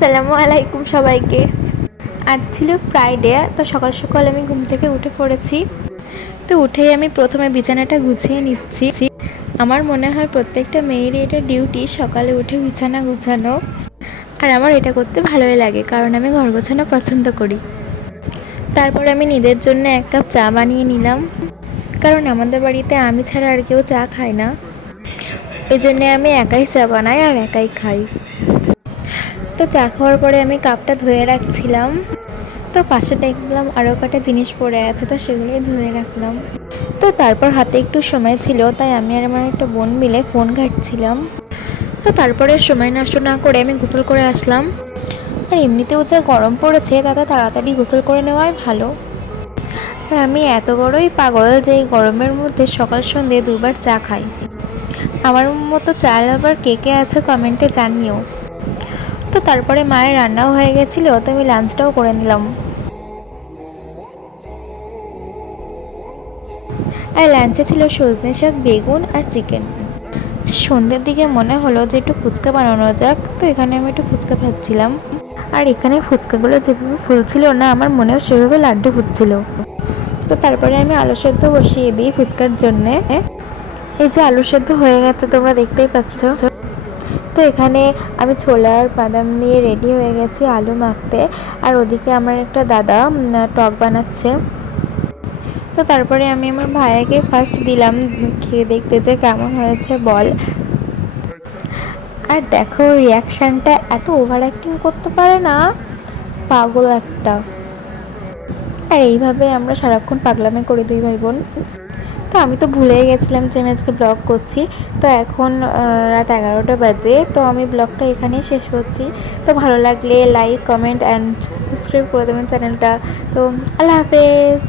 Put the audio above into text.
আসসালামু আলাইকুম সবাইকে। আজ ছিল ফ্রাইডে, তো সকাল সকাল আমি ঘুম থেকে উঠে পড়েছি। তো উঠেই আমি প্রথমে বিছানাটা গুছিয়ে নিচ্ছি। আমার মনে হয় প্রত্যেকটা মেয়েরই এটা ডিউটি সকালে উঠে বিছানা গুছানো। আর আমার এটা করতে ভালোই লাগে, কারণ আমি ঘর গোছানো পছন্দ করি। তারপর আমি নিজের জন্য এক কাপ চা বানিয়ে নিলাম, কারণ আমাদের বাড়িতে আমি ছাড়া আর কেউ চা খায় না। এই জন্যে আমি একাই চা বানাই আর একাই খাই। তো চা খাওয়ার পরে আমি কাপটা ধুয়ে রাখছিলাম। তো পাশে দেখলাম আরও কটা জিনিস পড়ে আছে, তো সেগুলোই ধুয়ে রাখলাম। তো তারপর হাতে একটু সময় ছিল, তাই আমি আর আমার একটা বোন মিলে ফোন ঘাঁটছিলাম। তো তারপরে সময় নষ্ট না করে আমি গোসল করে আসলাম। আর এমনিতেও যা গরম পড়েছে, তাতে তাড়াতাড়ি গোসল করে নেওয়াই ভালো। আর আমি এত বড়ই পাগল যে এই গরমের মধ্যে সকাল সন্ধ্যে দুবার চা খাই। আমার মতো চা আবার কে কে আছে কমেন্টে জানিও। তো তারপরে মায়ের রান্নাও হয়ে গেছিলো, তো আমি লাঞ্চটাও করে নিলাম। আর লাঞ্চে ছিল সজনে শাক, বেগুন আর চিকেন। সন্ধ্যের দিকে মনে হলো যে একটু ফুচকা বানানো যাক, তো এখানে আমি একটু ফুচকা ভাজছিলাম। আর এখানে ফুচকাগুলো যেভাবে ফুলছিল না, আমার মনেও সেভাবে লাড্ডু ফুটছিল। তো তারপরে আমি আলু সেদ্ধ বসিয়ে দিই ফুচকার জন্যে। এই যে আলু সেদ্ধ হয়ে গেছে, তোমরা দেখতেই পাচ্ছ। তো এখানে আমি ছোলা আর বাদাম নিয়ে রেডি হয়ে গেছি আলু মাখতে। আর ওদিকে আমার একটা দাদা টক বানাচ্ছে। তো তারপরে আমি আমার ভাইয়াকে ফার্স্ট দিলাম খেয়ে দেখতে যে কেমন হয়েছে বল। আর দেখো রিয়াকশানটা এত ওভার অ্যাক্টিং করতে পারে না, পাগল একটা। আর এইভাবে আমরা সারাক্ষণ পাগলামি করে দুই ভাই বোন। তো আমি তো ভুলেই গেছিলাম যে আমি আজকে ব্লগ করছি। তো এখন রাত 11টা বাজে, তো আমি ব্লগটা এখানেই শেষ করছি। তো ভালো লাগলে লাইক, কমেন্ট অ্যান্ড সাবস্ক্রাইব করে দেবেন চ্যানেলটা। তো আল্লাহ হাফেজ।